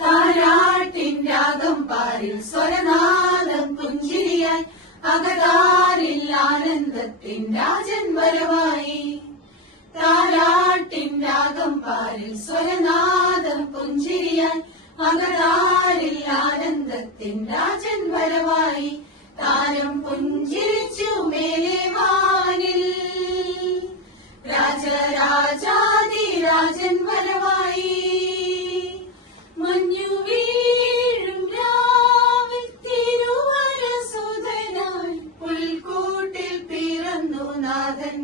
താരാട്ടിൻ രാഗം പാരിൽ സ്വരനാദം പുഞ്ചിരിയായി അകതാരിൽ ആനന്ദത്തിൻ രാജൻ വരവായി. താരാട്ടിൻ രാഗം പാരിൽ സ്വരനാദം പുഞ്ചിരിയായി അകതാരിൽ ആനന്ദത്തിൻ രാജൻ വരവായി. താരം പുഞ്ചിരിച്ചു മേലെ വാനിൽ രാജരാജാദി രാജൻ വരവായി. മഞ്ഞു വീഴും രാവിൽ തിരുവരസുതനായി പുൽക്കൂട്ടിൽ പിറന്നു നാഥൻ.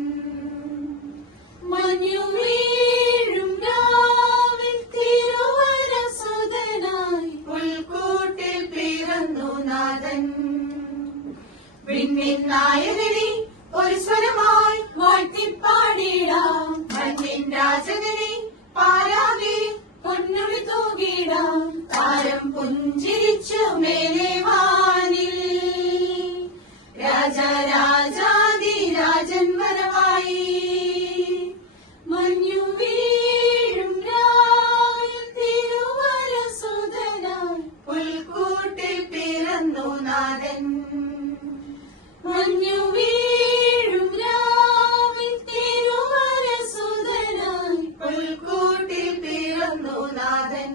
മഞ്ഞു വീഴും രാവിൽ തിരുവരസുതനായി പുൽക്കൂട്ടിൽ പിറന്നു നാഥൻ. വിണ്ണിൻ നായകനെ ഒരു സ്വരമായി വാഴ്ത്തിപ്പാടിടാം. മണ്ണിൻ രാജകനെ പാരാകെ പൊന്നുളി തൂകിടാം. താരം പുഞ്ചിരിച്ചു മേലെ വാനിൽ രാജരാജാദി രാജൻ വരവായി. മഞ്ഞു വീഴും രാവിൽ തിരുവരസുതനായി പുൽക്കൂട്ടിൽ പിറന്നു നാഥൻ. മഞ്ഞു വീഴും രാവിൽ തിരുവരസുതനായി പുൽക്കൂട്ടിൽ പിറന്നു നാഥൻ.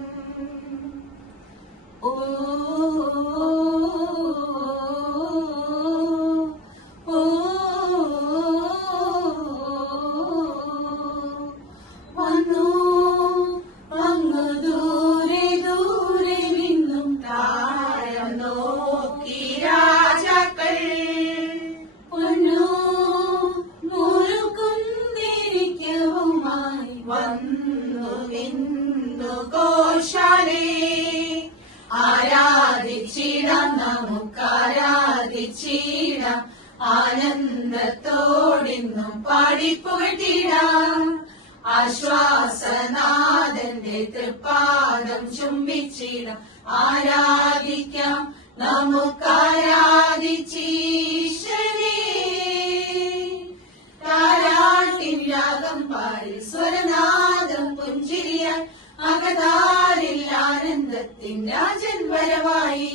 ഓ വന്നു അങ്ങ് ദൂരെ ദൂരെ നിന്നും താരം നോക്കി രാജാക്കൾ. പൊന്നു മുറുകുന്തിരിക്കവുമായി വന്നു നിന്നു ഘോഷാലേ. ആരാധിച്ചിടാം നമുക്കാരാധിച്ചിടാം ആനന്ദത്തോടിന്നും പാടിപ്പുകട്ടിടാം. ആശ്വാസനാഥന്റെ തൃപ്പാദം ചുംബിച്ചിടാം ആരാധിക്കാം നമുക്കാരാധിച്ചീശ്വരേ. താരാട്ടിൻ രാഗം പാടി സ്വരനാദം പുഞ്ചിരിയായി അകതാരിൽ ആനന്ദത്തിൻ രാജൻ വരവായി.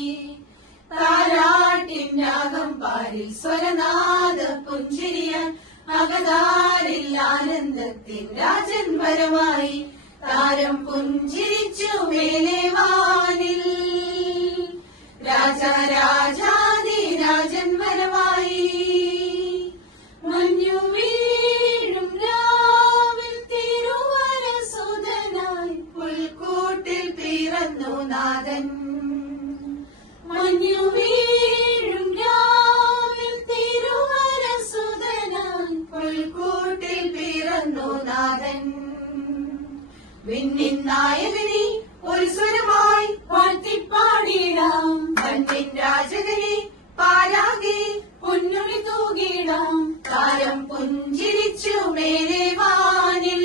താരാട്ടിൻ രാഗം പാടി സ്വരനാദം പുഞ്ചിരിയായി അകതാരിൽ ആനന്ദത്തിൻ രാജൻ വരവായി. താരം പുഞ്ചിരിച്ചു മേലെ വാനിൽ രാജരാജാദി രാജൻ വരവായി. മഞ്ഞു വീഴും രാവിൽ തിരുവരസുതനായി പുൽക്കൂട്ടിൽ പിറന്നു നാഥൻ. മഞ്ഞു വീഴും രാവിൽ തിരുവരസുതനായി പുൽക്കൂട്ടിൽ പിറന്നു നാഥൻ. വിണ്ണിൻ നായകനെ ഒരു സ്വരമായി വാഴ്ത്തിപ്പാടിടാം. മണ്ണിൻ രാജകനെ പാരാകെ പൊന്നുളി തൂകിടാം. താരം പുഞ്ചിരിച്ചു മേലെ വാനിൽ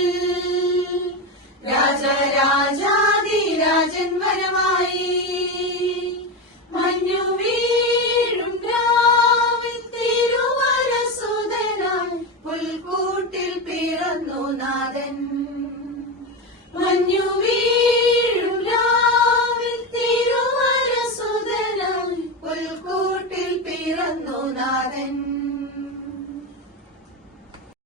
രാജരാജാദി രാജൻ വരവായി. മഞ്ഞു വീഴും രാവിൽ തിരുവരസുതനായി പുൽക്കൂട്ടിൽ പിറന്നു നാഥൻ. മഞ്ഞു വീഴും രാവിൽ തിരുവരസുതനായി പുൽക്കൂട്ടിൽ പിറന്നു നാഥൻ.